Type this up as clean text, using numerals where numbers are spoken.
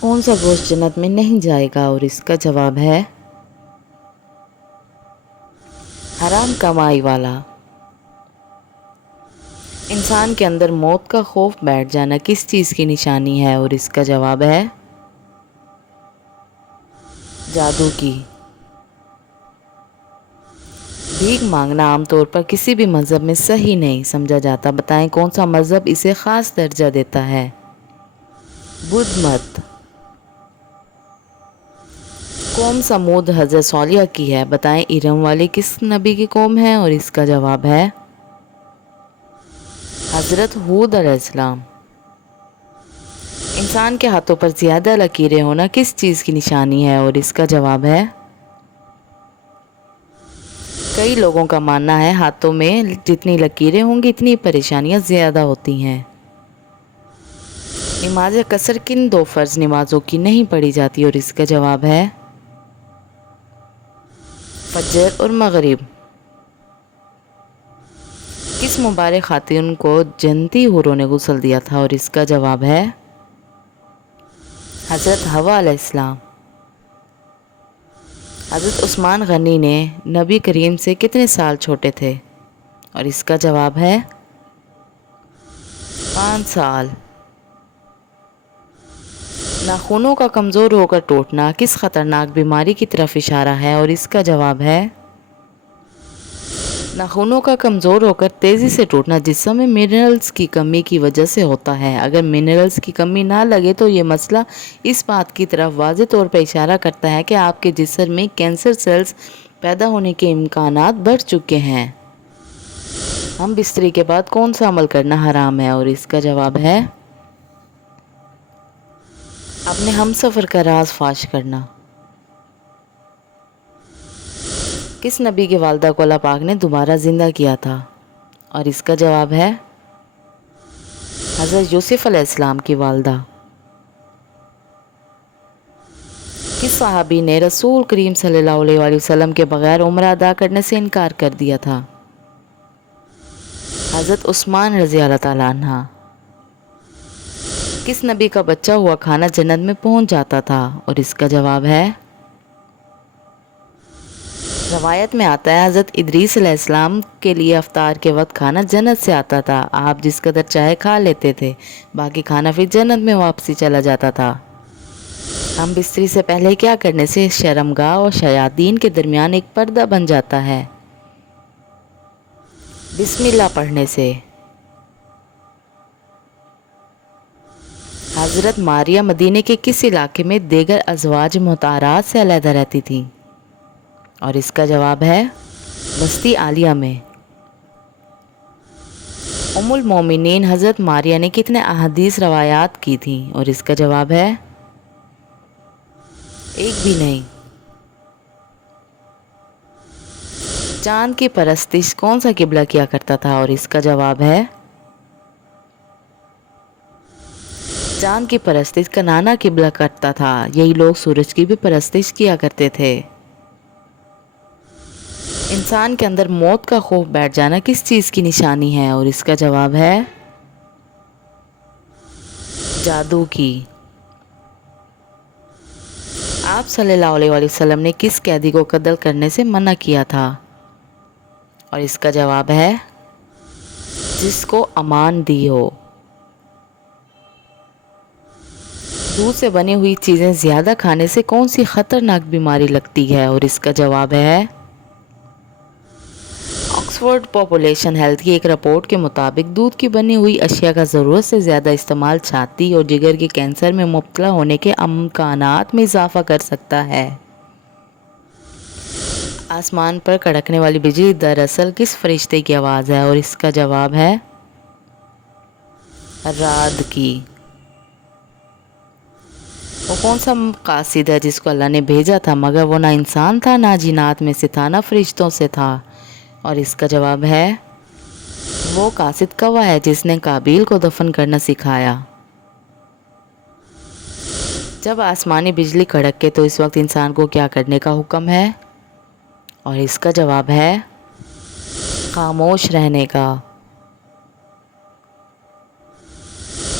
کون سا گوشت جنت میں نہیں جائے گا؟ اور اس کا جواب ہے حرام کمائی والا۔ انسان کے اندر موت کا خوف بیٹھ جانا کس چیز کی نشانی ہے؟ اور اس کا جواب ہے جادو کی۔ بھیک مانگنا عام طور پر کسی بھی مذہب میں صحیح نہیں سمجھا جاتا، بتائیں کون سا مذہب اسے خاص درجہ دیتا ہے؟ بدھ مت۔ قوم سمود حضرت صالح کی ہے، بتائیں ارم والے کس نبی کی قوم ہے؟ اور اس کا جواب ہے حضرت ہود علیہ السلام۔ انسان کے ہاتھوں پر زیادہ لکیریں ہونا کس چیز کی نشانی ہے؟ اور اس کا جواب ہے کئی لوگوں کا ماننا ہے ہاتھوں میں جتنی لکیریں ہوں گی اتنی پریشانیاں زیادہ ہوتی ہیں۔ نماز قصر کن دو فرض نمازوں کی نہیں پڑھی جاتی؟ اور اس کا جواب ہے فجر اور مغرب۔ کس مبارک خاتون کو جنتی حوروں نے غسل دیا تھا؟ اور اس کا جواب ہے حضرت حوا علیہ السلام۔ حضرت عثمان غنی نے نبی کریم سے کتنے سال چھوٹے تھے؟ اور اس کا جواب ہے 5 سال۔ ناخنوں کا کمزور ہو کر ٹوٹنا کس خطرناک بیماری کی طرف اشارہ ہے؟ اور اس کا جواب ہے ناخنوں کا کمزور ہو کر تیزی سے ٹوٹنا جسم میں منرلز کی کمی کی وجہ سے ہوتا ہے۔ اگر منرلز کی کمی نہ لگے تو یہ مسئلہ اس بات کی طرف واضح طور پر اشارہ کرتا ہے کہ آپ کے جسم میں کینسر سیلز پیدا ہونے کے امکانات بڑھ چکے ہیں۔ ہم بستری کے بعد کون سا عمل کرنا حرام ہے؟ اور اس کا جواب ہے اپنے ہمسفر کا راز فاش کرنا۔ کس نبی کی والدہ کو اللہ پاک نے دوبارہ زندہ کیا تھا؟ اور اس کا جواب ہے حضرت یوسف علیہ السلام کی والدہ۔ کس صحابی نے رسول کریم صلی اللہ علیہ وآلہ وسلم کے بغیر عمرہ ادا کرنے سے انکار کر دیا تھا؟ حضرت عثمان رضی اللہ تعالیٰ عنہ۔ کس نبی کا بچہ ہوا کھانا جنت میں پہنچ جاتا تھا؟ اور اس کا جواب ہے روایت میں آتا ہے حضرت ادریس علیہ السلام کے لیے افطار کے وقت کھانا جنت سے آتا تھا، آپ جس قدر چاہے کھا لیتے تھے، باقی کھانا پھر جنت میں واپسی چلا جاتا تھا۔ ہم بستری سے پہلے کیا کرنے سے شرمگاہ اور شیاطین کے درمیان ایک پردہ بن جاتا ہے؟ بسم اللہ پڑھنے سے۔ حضرت ماریہ مدینے کے کس علاقے میں دیگر ازواج مطہرات سے علیحدہ رہتی تھیں؟ اور اس کا جواب ہے بستی عالیہ میں۔ ام المومنین حضرت ماریہ نے کتنے احادیث روایات کی تھیں؟ اور اس کا جواب ہے ایک بھی نہیں۔ چاند کی پرستش کون سا قبلہ کیا کرتا تھا؟ اور اس کا جواب ہے چاند کی پرستش کنانا قبلہ کرتا تھا، یہی لوگ سورج کی بھی پرستش کیا کرتے تھے۔ انسان کے اندر موت کا خوف بیٹھ جانا کس چیز کی نشانی ہے؟ اور اس کا جواب ہے جادو کی۔ آپ صلی اللہ علیہ وآلہ وسلم نے کس قیدی کو قتل کرنے سے منع کیا تھا؟ اور اس کا جواب ہے جس کو امان دی ہو۔ دودھ سے بنی ہوئی چیزیں زیادہ کھانے سے کون سی خطرناک بیماری لگتی ہے؟ اور اس کا جواب ہے آکسفورڈ پاپولیشن ہیلتھ کی ایک رپورٹ کے مطابق دودھ کی بنی ہوئی اشیاء کا ضرورت سے زیادہ استعمال چھاتی اور جگر کے کینسر میں مبتلا ہونے کے امکانات میں اضافہ کر سکتا ہے۔ آسمان پر کڑکنے والی بجلی دراصل کس فرشتے کی آواز ہے؟ اور اس کا جواب ہے رعد کی۔ وہ کون سا قاصد ہے جس کو اللہ نے بھیجا تھا مگر وہ نہ انسان تھا نہ جنات میں سے تھا نہ فرشتوں سے تھا؟ اور اس کا جواب ہے وہ قاصد کوا ہے جس نے قابیل کو دفن کرنا سکھایا۔ جب آسمانی بجلی کڑکے تو اس وقت انسان کو کیا کرنے کا حکم ہے؟ اور اس کا جواب ہے خاموش رہنے کا۔